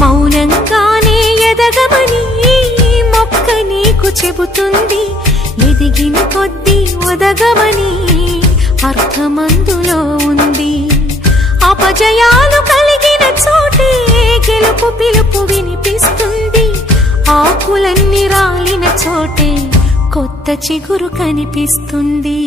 మౌనంగానే ఎదగమని మొక్క నీకు చెబుతుంది, ఎదిగిన కొద్దీ ఒదగమని అర్థమందులో ఉంది. అపజయాలు కలిగిన చోటే గెలుపు పిలుపు వినిపిస్తుంది, ఆకులన్నీ రాలిన చోటే కొత్త చిగురు కనిపిస్తుంది.